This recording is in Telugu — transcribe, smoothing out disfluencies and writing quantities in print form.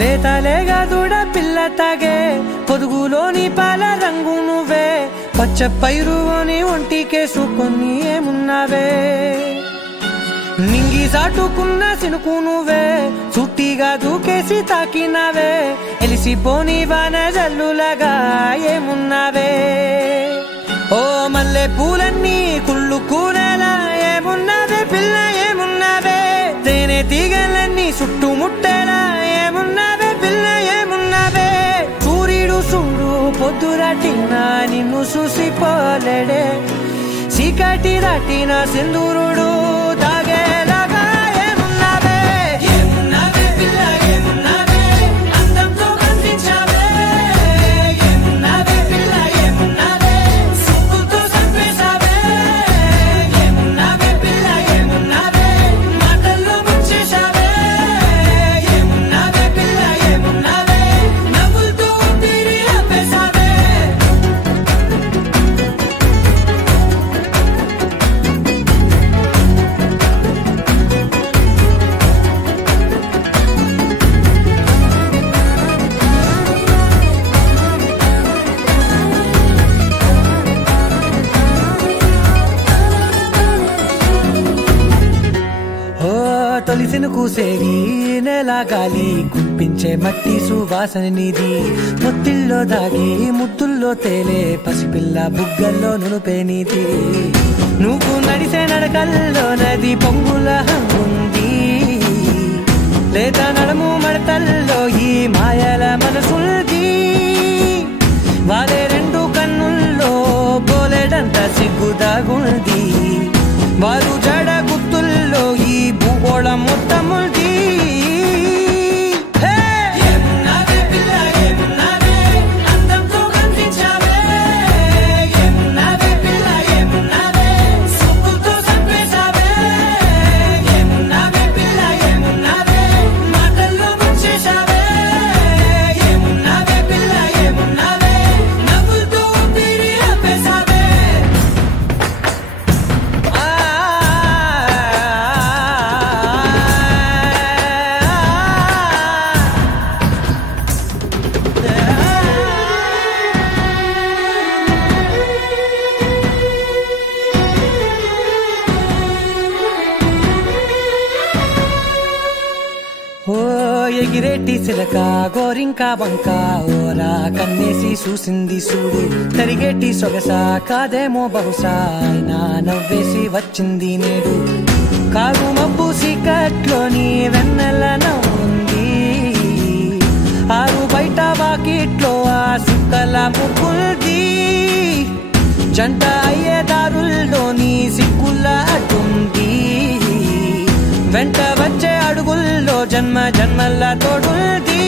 లేతలేగా దూడ పిల్ల తాగే పొదుగులోని పాల రంగు నువ్వే పచ్చ పైరుని ఒంటికేసుకొని ఏమున్నావే నింగి సాటుకున్న సినుకు నువ్వే చుట్టిగా దూకేసి తాకినావే ఎలిసిపోని వాన జల్లులగా ఏమున్నావే ఓ మల్లె పూలన్నీ కుళ్ళు కూరలా ఏమున్నావే పిల్ల ఏమున్నావే తేనె తీగలన్నీ చుట్టుముట్టేలా ఏమున్నావే పిల్ల ఏమున్నావే సూర్యుడు చూడు పొద్దురాటినా నిన్ను చూసిపోలేడే చీకటి దాటిన సింధూరుడు తాగేలాగా ఏమున్నావే ఏమున్నావే పిల్ల ఏమున్నావే అందంతో కనిపించావే ఏమున్నావే పిల్ల ఏమున్నావే సుక్కుతో చంపేశావే ఏమున్నావే పిల్ల ఏమున్నావే మాటల్లో ముంచేశావే ఏమున్నావే పిల్ల ఏమున్నావే నవ్వులతో ఊపిరి ఆపేశావే తొలిసిన కూసేరి నెల గాలి గుప్పించే మట్టి సువాసన నీది ముత్తిల్లో దాగి ముద్దుల్లో తేలే పసిపిల్ల బుగ్గల్లో నునుపే నీది నువ్వు నడిసే నడకల్లో నది పొంగుల హంగుంది లేత నడము మడతల్లో ఈ మాయల మనసుంది వాలే రెండు కన్నుల్లో బోలెడంత సిగ్గుదాగుంది వారు జడ గుత్తుల్లో ఈ భూగోళం మొత్తముంది ఏమున్నావే పిల్ల ఏమున్నావే అందంతో కనిపించావే ఏమున్నావే పిల్ల ఏమున్నావే సుక్కుతో చంపేశావే ఏమున్నావే పిల్ల ఏమున్నావే మాటల్లో ముంచేశావే ఏమున్నావే పిల్ల ఏమున్నావే నవ్వులతో ఊపిరి ఆపేశావే ఓ ఎగిరేటి సిలక గోరింకా వంక ఓరా కన్నేసి చూసింది చూడు తరిగేటి సొగస కాదేమో బహుశా అయినా నవ్వేసి వచ్చింది నేడు కారు మబ్బు సీకట్లోని వెన్నెల నవ్వుంది ఆరు బయట వాకిట్లో ఆ సుక్కల ముగ్గుల్ది జంట అయ్యే దారుల్లోని సిక్కుల అడ్డుంది వెంట వచ్చే అడుగుల్లో జన్మ జన్మల తోడుంది